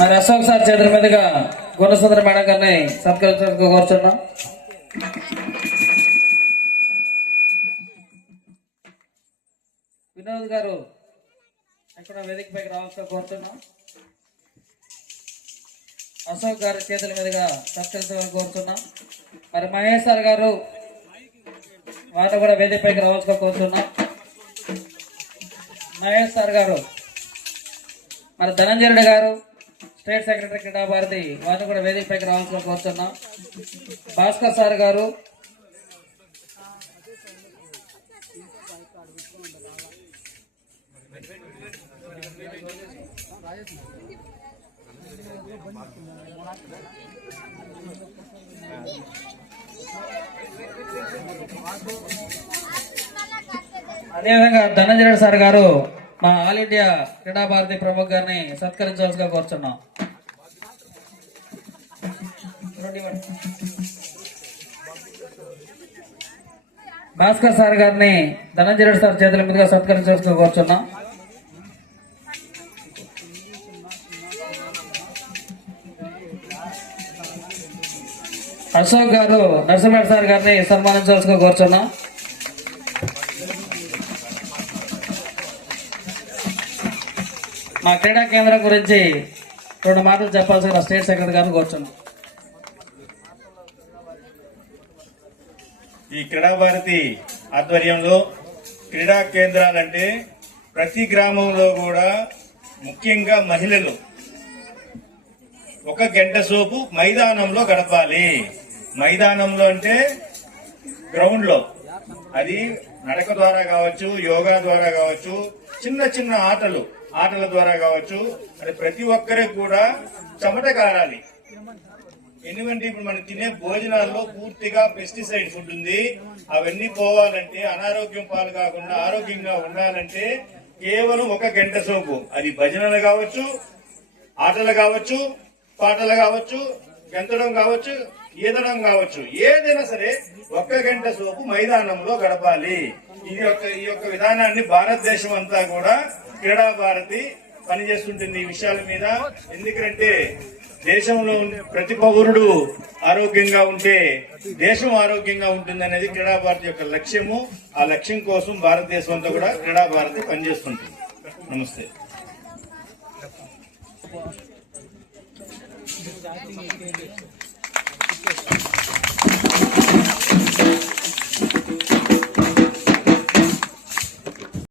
మరి అశోక్ సార్ చేతుల మీదుగా గుణసుందర మేడం గారిని సత్కరించడానికి కోరుతున్నాం. వినోద్ గారు ఎక్కడ వేదికపైకి రావాల్సిన కోరుతున్నాం. అశోక్ గారి చేతుల మీదుగా సత్కరించాలని కోరుతున్నాం. మరి మహేష్ సార్ గారు వారిని కూడా వేదికపైకి రావాల్సిన కోరుతున్నాం. మహేష్ సార్ గారు, మరి ధనంజయ రెడ్డి గారు స్టేట్ సెక్రటరీ క్రీడా భారతి వారిని కూడా వేదికపైకి రావాల్సిన కోరుతున్నాం. భాస్కర్ సార్ గారు, అదేవిధంగా ధనంజయ రెడ్డి సార్ గారు మా ఆల్ ఇండియా క్రీడా భారతి ప్రముఖ గారిని సత్కరించవలసిగా కోరుచున్నాం. భాస్కర్ సార్ గారిని ధనంజయ రెడ్డి సార్ చేతుల మీదుగా సత్కరించవలసిగా కోరుచున్నాం. అశోక్ గారు నరసింహ సార్ గారిని సన్మానించవలసిగా కోరుచున్నాం. మా క్రీడా కేంద్రం గురించి 2 మాటలు చెప్పాల్సిన స్టేట్ సెక్రటరీ గారిని కోరుచున్నాం. ఈ క్రీడా భారతి ఆధ్వర్యంలో క్రీడా కేంద్రాలంటే ప్రతి గ్రామంలో కూడా ముఖ్యంగా మహిళలు 1 గంట సేపు మైదానంలో గడపాలి. మైదానంలో అంటే గ్రౌండ్ లో, అది నడక ద్వారా కావచ్చు, యోగా ద్వారా కావచ్చు, చిన్న చిన్న ఆటల ద్వారా కావచ్చు. అది ప్రతి ఒక్కరికి కూడా చెమట కారాలి. ఎందుకంటే ఇప్పుడు మనం తినే భోజనాల్లో పూర్తిగా పెస్టిసైడ్ ఫుడ్ ఉంది. అవన్నీ పోవాలంటే, అనారోగ్యం పాలు కాకుండా ఆరోగ్యంగా ఉండాలంటే కేవలం 1 గంట సేపు, అది భజనలు కావచ్చు, ఆటలు కావచ్చు, పాటలు కావచ్చు, గెంతడం కావచ్చు, ఈదడం కావచ్చు, ఏదైనా సరే 1 గంట సేపు మైదానంలో గడపాలి. ఈ యొక్క విధానాన్ని భారతదేశం అంతా కూడా క్రీడా భారతి పనిచేస్తుంటుంది ఈ విషయాల మీద. ఎందుకంటే దేశంలో ప్రతి పౌరుడు ఆరోగ్యంగా ఉంటే దేశం ఆరోగ్యంగా ఉంటుంది అనేది క్రీడా భారతి యొక్క లక్ష్యము. ఆ లక్ష్యం కోసం భారతదేశం అంతా కూడా క్రీడా భారతి పనిచేస్తుంటుంది. నమస్తే.